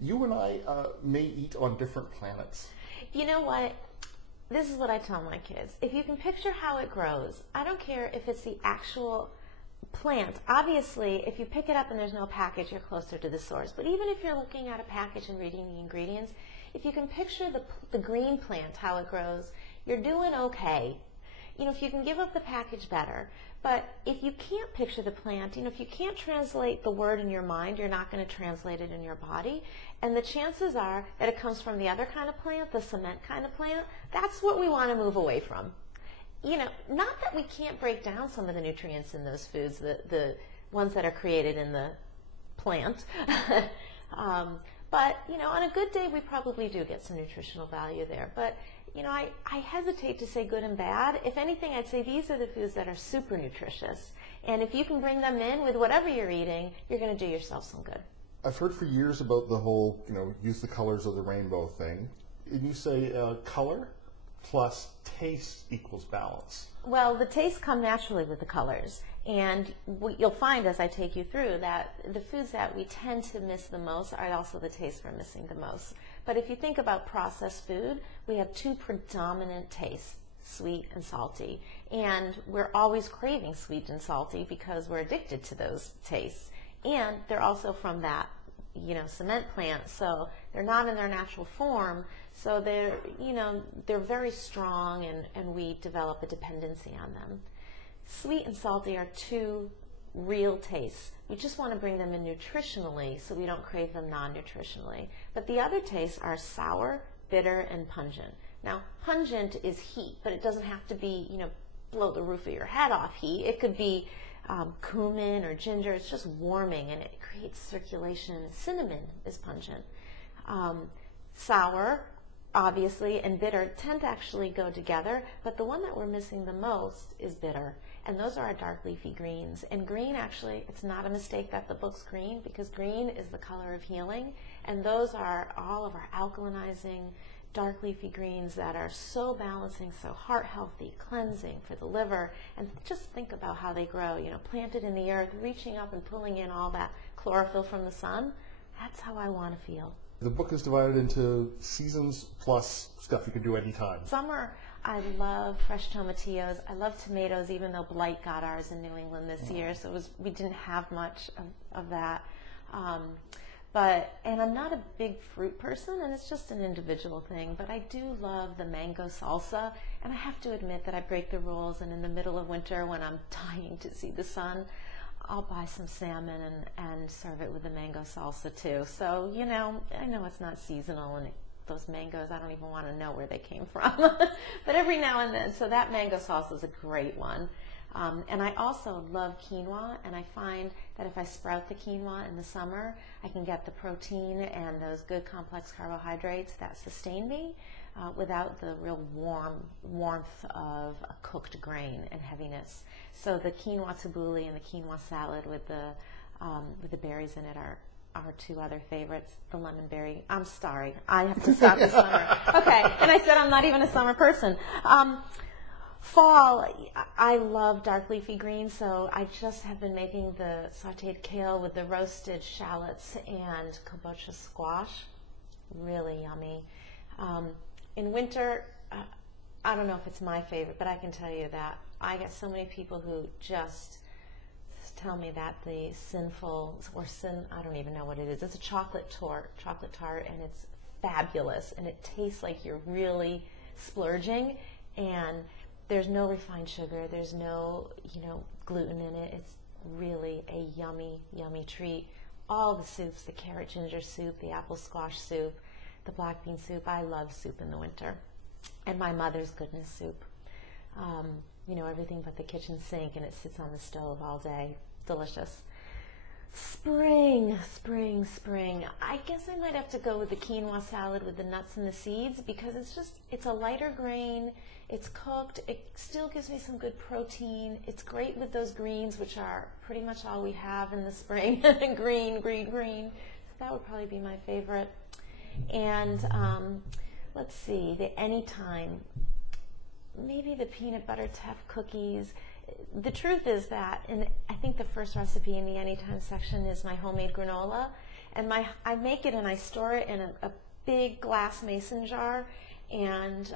You and I may eat on different planets. You know what? This is what I tell my kids. If you can picture how it grows, I don't care if it's the actual plant. Obviously, if you pick it up and there's no package, you're closer to the source. But even if you're looking at a package and reading the ingredients, if you can picture the green plant, how it grows, you're doing okay. You know, if you can give up the package, better. But if you can't picture the plant, you know, if you can't translate the word in your mind, you're not going to translate it in your body. And the chances are that it comes from the other kind of plant, the cement kind of plant. That's what we want to move away from. You know, not that we can't break down some of the nutrients in those foods, the ones that are created in the plant. But, you know, on a good day, we probably do get some nutritional value there. But, you know, I hesitate to say good and bad. If anything, I'd say these are the foods that are super nutritious. And if you can bring them in with whatever you're eating, you're going to do yourself some good. I've heard for years about the whole, you know, use the colors of the rainbow thing. And you say color plus taste equals balance. Well, the tastes come naturally with the colors. And what you'll find as I take you through that the foods that we tend to miss the most are also the tastes we're missing the most. But if you think about processed food, we have two predominant tastes, sweet and salty. And we're always craving sweet and salty because we're addicted to those tastes. And they're also from that, you know, cement plant, so they're not in their natural form. So they're, you know, they're very strong, and we develop a dependency on them. Sweet and salty are two real tastes. We just want to bring them in nutritionally so we don't crave them non-nutritionally. But the other tastes are sour, bitter, and pungent. Now, pungent is heat, but it doesn't have to be, you know, blow the roof of your head off heat. It could be cumin or ginger. It's just warming, and it creates circulation. Cinnamon is pungent. Sour, obviously, and bitter tend to actually go together, but the one that we're missing the most is bitter. And those are our dark leafy greens. And green, actually, it's not a mistake that the book's green, because green is the color of healing. And those are all of our alkalinizing dark leafy greens that are so balancing, so heart healthy, cleansing for the liver. And just think about how they grow, you know, planted in the earth, reaching up and pulling in all that chlorophyll from the sun. That's how I want to feel. The book is divided into seasons plus stuff you can do anytime. Summer, I love fresh tomatillos. I love tomatoes, even though blight got ours in New England this year, so we didn't have much of that. And I'm not a big fruit person, and it's just an individual thing, but I do love the mango salsa, and I have to admit that I break the rules, and in the middle of winter when I'm dying to see the sun, I'll buy some salmon and serve it with the mango salsa too. So, you know, I know it's not seasonal, and those mangoes, I don't even want to know where they came from. But every now and then, so that mango salsa is a great one. And I also love quinoa, and I find that if I sprout the quinoa in the summer, I can get the protein and those good complex carbohydrates that sustain me without the real warmth of a cooked grain and heaviness. So the quinoa tabbouleh and the quinoa salad with the berries in it are two other favorites. The lemon berry. I'm sorry, I have to stop this summer. Okay, and I said I'm not even a summer person. Fall, I love dark leafy greens, so I just have been making the sauteed kale with the roasted shallots and kabocha squash. Really yummy. In winter, I don't know if it's my favorite, but I can tell you that I get so many people who just tell me that the I don't even know what it is. It's a chocolate tart, and it's fabulous, and it tastes like you're really splurging, and there's no refined sugar, there's no, you know, gluten in it. It's really a yummy, yummy treat. All the soups, the carrot ginger soup, the apple squash soup, the black bean soup. I love soup in the winter. And my mother's goodness soup. You know, everything but the kitchen sink, and it sits on the stove all day. Delicious. Spring, spring, spring. I guess I might have to go with the quinoa salad with the nuts and the seeds, because it's a lighter grain, it's cooked, it still gives me some good protein. It's great with those greens, which are pretty much all we have in the spring. green. So that would probably be my favorite. And let's see, the anytime, maybe the peanut butter Teff cookies. The truth is that, and I think the first recipe in the anytime section is my homemade granola, And I make it and I store it in a big glass mason jar, and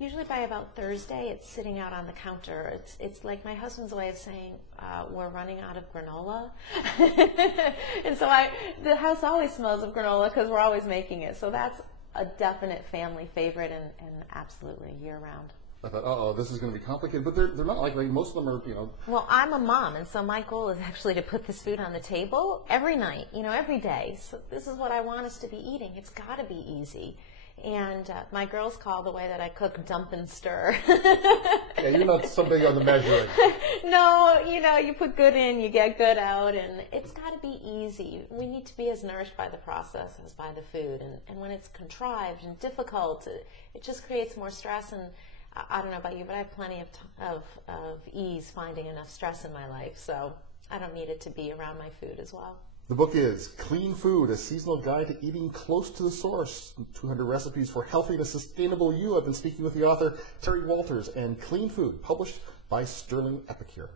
usually by about Thursday, it's sitting out on the counter. It's like my husband's way of saying, we're running out of granola. And so the house always smells of granola because we're always making it. So that's a definite family favorite and absolutely year-round. I thought, this is going to be complicated, but they're not like most of them are, Well, I'm a mom, and so my goal is actually to put this food on the table every night, every day. So this is what I want us to be eating. It's got to be easy. And my girls call the way that I cook dump and stir. Yeah, you're not somebody on the measuring. No, you put good in, you get good out, and it's got to be easy. We need to be as nourished by the process as by the food. And when it's contrived and difficult, it just creates more stress. And I don't know about you, but I have plenty of ease finding enough stress in my life. So I don't need it to be around my food as well. The book is Clean Food, a seasonal guide to eating close to the source. 200 recipes for healthy and sustainable you. I've been speaking with the author, Terry Walters, and Clean Food, published by Sterling Epicure.